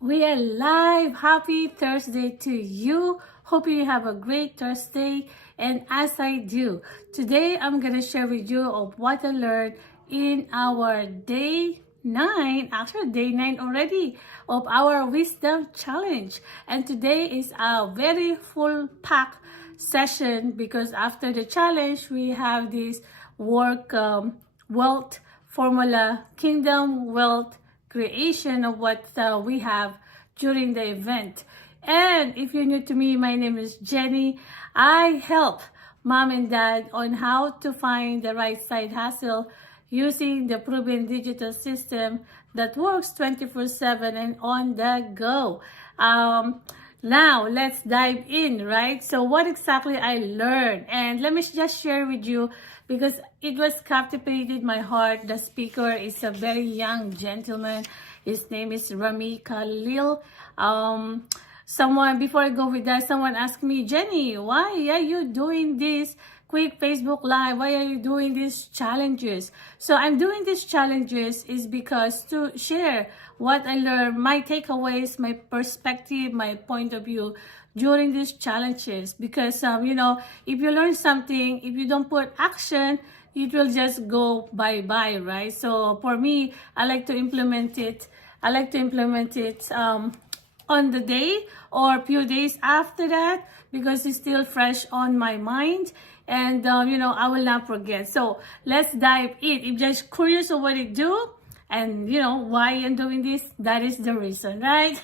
We are live. Happy Thursday to you. Hope you have a great Thursday. And as I do, today I'm going to share with you of what I learned in our day 9, actually day 9 already, of our wisdom challenge. And today is a very full pack session because after the challenge, we have this work wealth formula, kingdom wealth creation of what we have during the event. And if you're new to me, my name is Jenny. I help mom and dad on how to find the right side hustle using the proven digital system that works 24/7 and on the go. Now, let's dive in, right? So what exactly I learned, and let me just share with you because it was captivated my heart. The speaker is a very young gentleman. His name is Rami Khalil. Before I go with that, someone asked me, Jenny, why are you doing this quick Facebook Live? Why are you doing these challenges? So I'm doing these challenges is because to share what I learned, my takeaways, my perspective, my point of view during these challenges. Because, if you learn something, if you don't put action, it will just go bye-bye, right? So for me, I like to implement it. On the day or a few days after that because it's still fresh on my mind and I will not forget. So let's dive in. If you're just curious of what I do and why I'm doing this, that is the reason, right?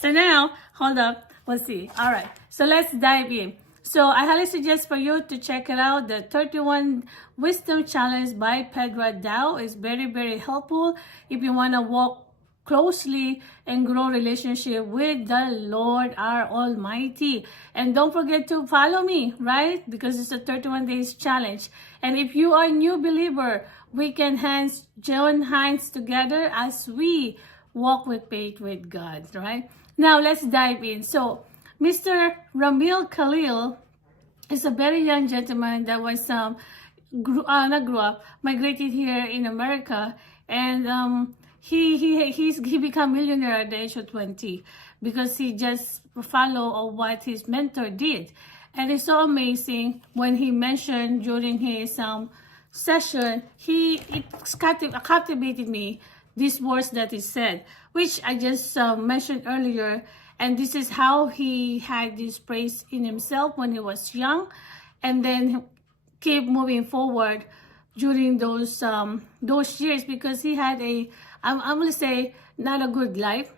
So now, hold up, let's see. All right, so let's dive in. So I highly suggest for you to check it out. The 31 Wisdom Challenge by Pedro Dow is very, very helpful if you want to walk closely and grow relationship with the Lord our Almighty. And don't forget to follow me, right? Because it's a 31 days challenge. And if you are a new believer, we can join hands together as we walk with faith with God, right? Now let's dive in. So Mr. Ramil Khalil is a very young gentleman that was migrated here in America, and he became millionaire at the age of 20 because he just followed what his mentor did. And it's so amazing when he mentioned during his session, it captivated me, these words that he said, which I just mentioned earlier. And this is how he had this praise in himself when he was young, and then keep moving forward during those years, because he had I'm going to say not a good life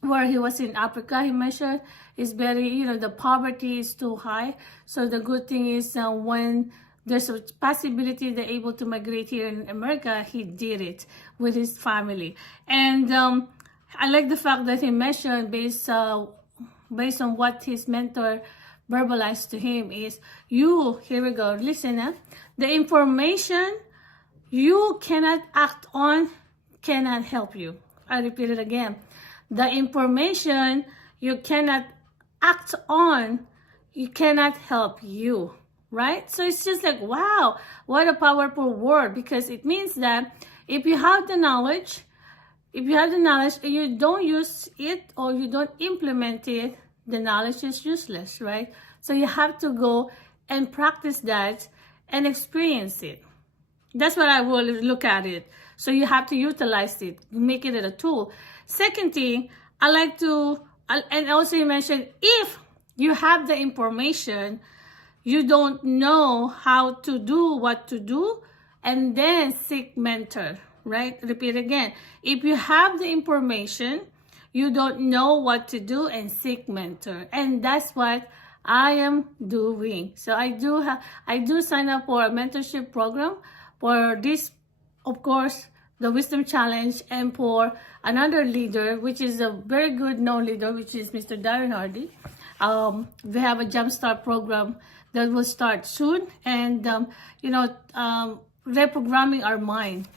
where he was in Africa. He mentioned is very, the poverty is too high. So the good thing is when there's a possibility they're able to migrate here in America, he did it with his family. And I like the fact that he mentioned based on what his mentor verbalized to him is, here we go, listen, the information you cannot act on cannot help you. I repeat it again. The information you cannot act on, you cannot help you, right? So it's just like, wow, what a powerful word, because it means that if you have the knowledge and you don't use it or you don't implement it, the knowledge is useless, right? So you have to go and practice that and experience it. That's what I will look at it. So you have to utilize it, make it a tool. Second thing, and also you mentioned, if you have the information, you don't know how to do what to do, and then seek mentor, right? Repeat again. If you have the information, you don't know what to do, and seek mentor. And that's what I am doing. So I do sign up for a mentorship program for this, of course, the Wisdom Challenge, and for another leader, which is a very good known leader, which is Mr. Darren Hardy. We have a Jumpstart program that will start soon, and reprogramming our mind,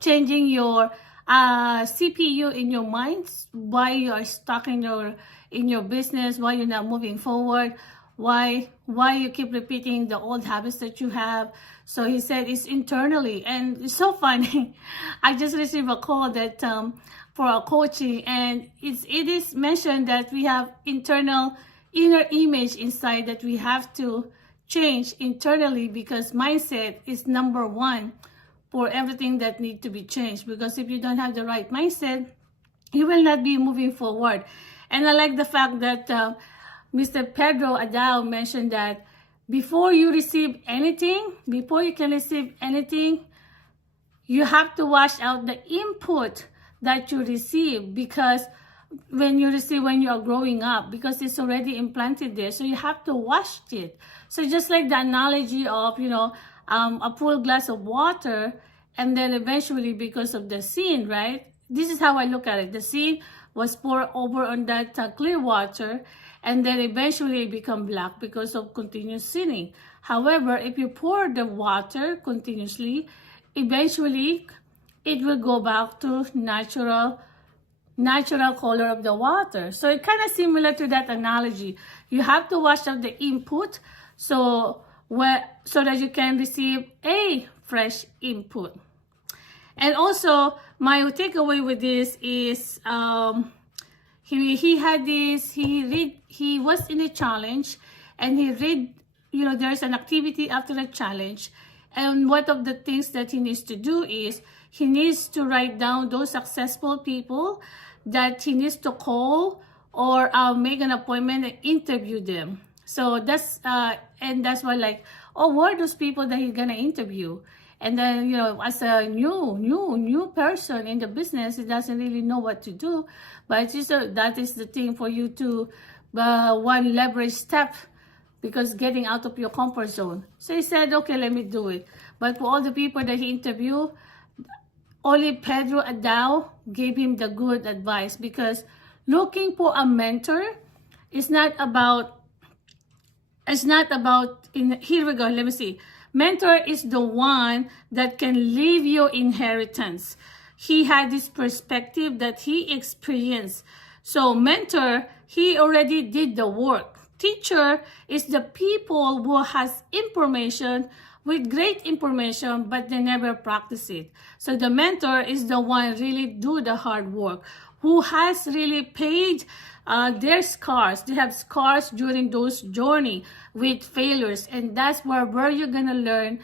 changing your CPU in your mind, why you are stuck in your business, why you're not moving forward, why you keep repeating the old habits that you have. So he said it's internally, and it's so funny. I just received a call that for our coaching, and it is mentioned that we have inner image inside that we have to change internally, because mindset is number one for everything that need to be changed. Because if you don't have the right mindset, you will not be moving forward. And I like the fact that Mr. Pedro Adao mentioned that before you receive anything, before you can receive anything, you have to wash out the input that you receive, because when you are growing up, because it's already implanted there, so you have to wash it. So just like the analogy of, a full glass of water, and then eventually, because of the sin, right? This is how I look at it. The sin was poured over on that clear water, and then eventually it become black because of continuous sinning. However, if you pour the water continuously, eventually it will go back to natural color of the water. So it's kind of similar to that analogy. You have to wash out the input so that you can receive a fresh input. And also, my takeaway with this is he was in a challenge, and he read, there's an activity after a challenge, and one of the things that he needs to do is he needs to write down those successful people that he needs to call or make an appointment and interview them. So that's why, who are those people that he's gonna interview? And then, as a new person in the business, he doesn't really know what to do. But that is the thing for you to, one leverage step, because getting out of your comfort zone. So he said, okay, let me do it. But for all the people that he interviewed, only Pedro Adao gave him the good advice, because looking for a mentor is not about, here we go, let me see. Mentor is the one that can leave your inheritance. He had this perspective that he experienced. So mentor, he already did the work. Teacher is the people who has information, with great information, but they never practice it. So the mentor is the one really do the hard work, who has really paid their scars. They have scars during those journey with failures, and that's where you're gonna learn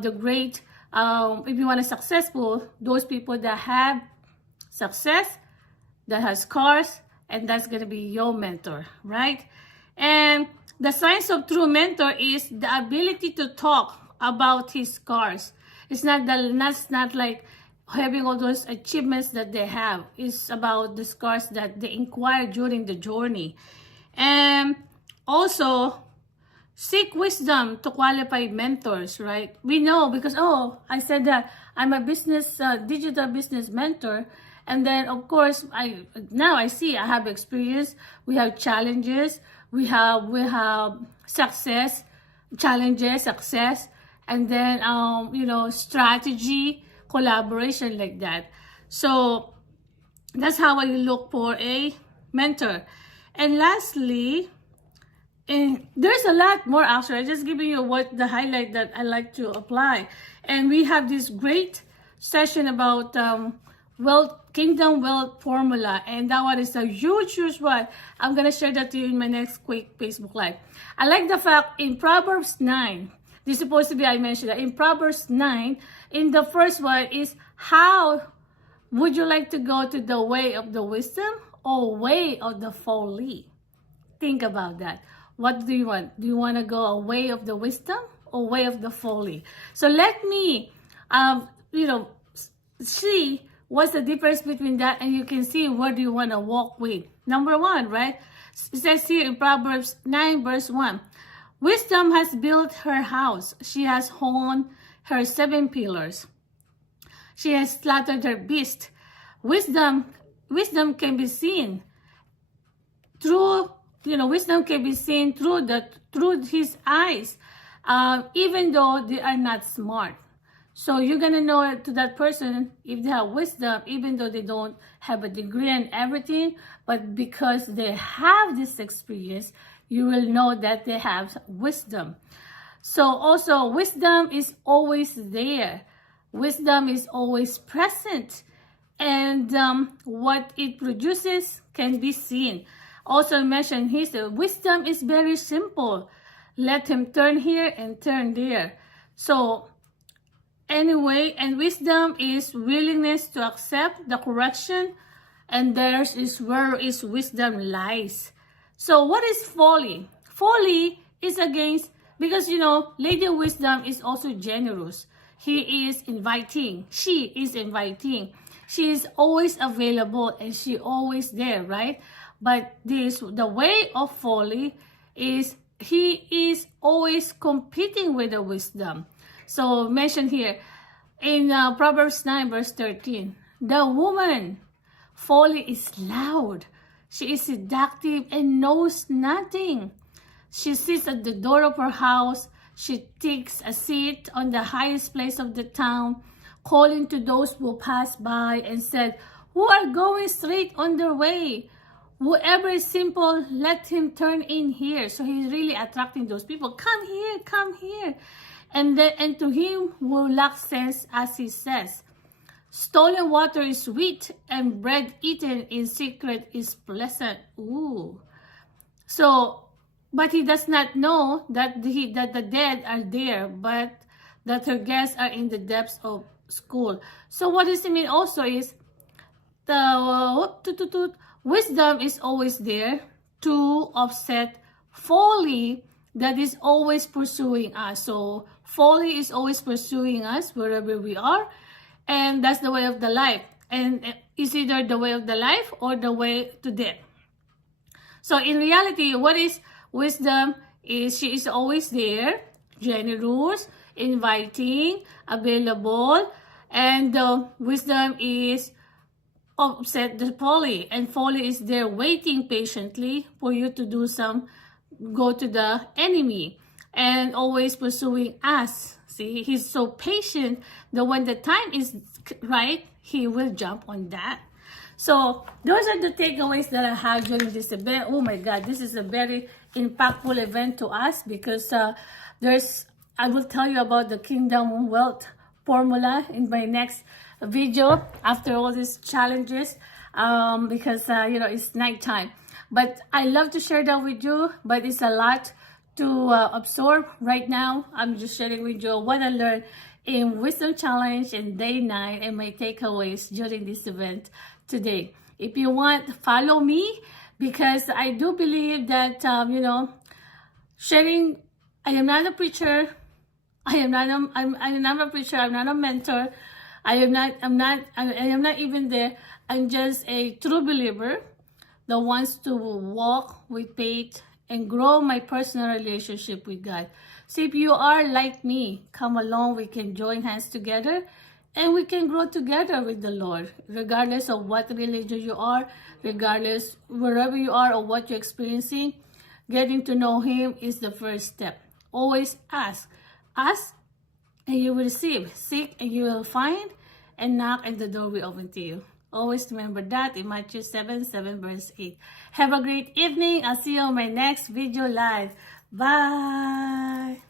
the great. If you want to successful, those people that have success, that has scars, and that's gonna be your mentor, right? And the signs of true mentor is the ability to talk about his scars. It's not like having all those achievements that they have. It's about the scars that they acquire during the journey. And also, seek wisdom to qualify mentors, right? We know because, I said that I'm a digital business mentor. And then, of course, I have experience. We have challenges. We have success, challenges, success, and then, strategy, collaboration, like that. So that's how I look for a mentor. And lastly, there's a lot more actually. I'm just giving you the highlight that I like to apply. And we have this great session about kingdom wealth formula, and that one is a huge one. I'm gonna share that to you in my next quick Facebook Live. I like the fact in Proverbs 9. This is supposed to be, I mentioned that in Proverbs 9, in the first one is, how would you like to go to the way of the wisdom or way of the folly? Think about that. What do you want? Do you want to go a way of the wisdom or way of the folly? So let me, see what's the difference between that, and you can see where do you want to walk with. Number one, right? It says here in Proverbs 9 verse 1, wisdom has built her house. She has honed her 7 pillars. She has slaughtered her beast. Wisdom can be seen through, wisdom can be seen through his eyes, even though they are not smart. So you're gonna know to that person if they have wisdom, even though they don't have a degree and everything, but because they have this experience, you will know that they have wisdom. So also, wisdom is always there. Wisdom is always present. and what it produces can be seen. Also mentioned here, wisdom is very simple. Let him turn here and turn there. So anyway, and wisdom is willingness to accept the correction, and theirs is where is wisdom lies. So what is folly? Folly is against, because Lady Wisdom is also generous. He is inviting. She is inviting. She is always available and she always there, right? But the way of folly is he is always competing with the wisdom. So mentioned here in Proverbs 9 verse 13, the woman folly is loud. She is seductive and knows nothing. She sits at the door of her house. She takes a seat on the highest place of the town, calling to those who pass by and said, who are going straight on their way. Whoever is simple, let him turn in here. So he's really attracting those people. Come here, come here. And to him who lacks sense, as he says, stolen water is sweet, and bread eaten in secret is pleasant. Ooh. So, but he does not know that the dead are there, but that her guests are in the depths of school. So what does it mean also is the wisdom is always there to offset folly that is always pursuing us. So folly is always pursuing us wherever we are, and that's the way of the life. And it's either the way of the life or the way to death. So in reality, what is wisdom? Is she is always there, generous, inviting, available, and wisdom is offset the folly, and folly is there waiting patiently for you to do go to the enemy, and always pursuing us. See, he's so patient that when the time is right, he will jump on that. So those are the takeaways that I have during this event. Oh my God, this is a very impactful event to us, because I will tell you about the kingdom wealth formula in my next video after all these challenges, because it's nighttime. But I love to share that with you, but it's a lot to absorb right now. I'm just sharing with you what I learned in Wisdom Challenge and Day 9 and my takeaways during this event today. If you want, follow me, because I do believe that sharing. I am not a preacher. I am not a preacher. I'm not a mentor. I am not even there. I'm just a true believer that wants to walk with faith and grow my personal relationship with God. So if you are like me, come along. We can join hands together and we can grow together with the Lord, regardless of what religion you are, regardless wherever you are or what you're experiencing. Getting to know Him is the first step. Always ask. Ask and you will receive. Seek and you will find. And knock and the door will open to you. Always remember that in Matthew 7 verse 8. Have a great evening. I'll see you on my next video live. Bye.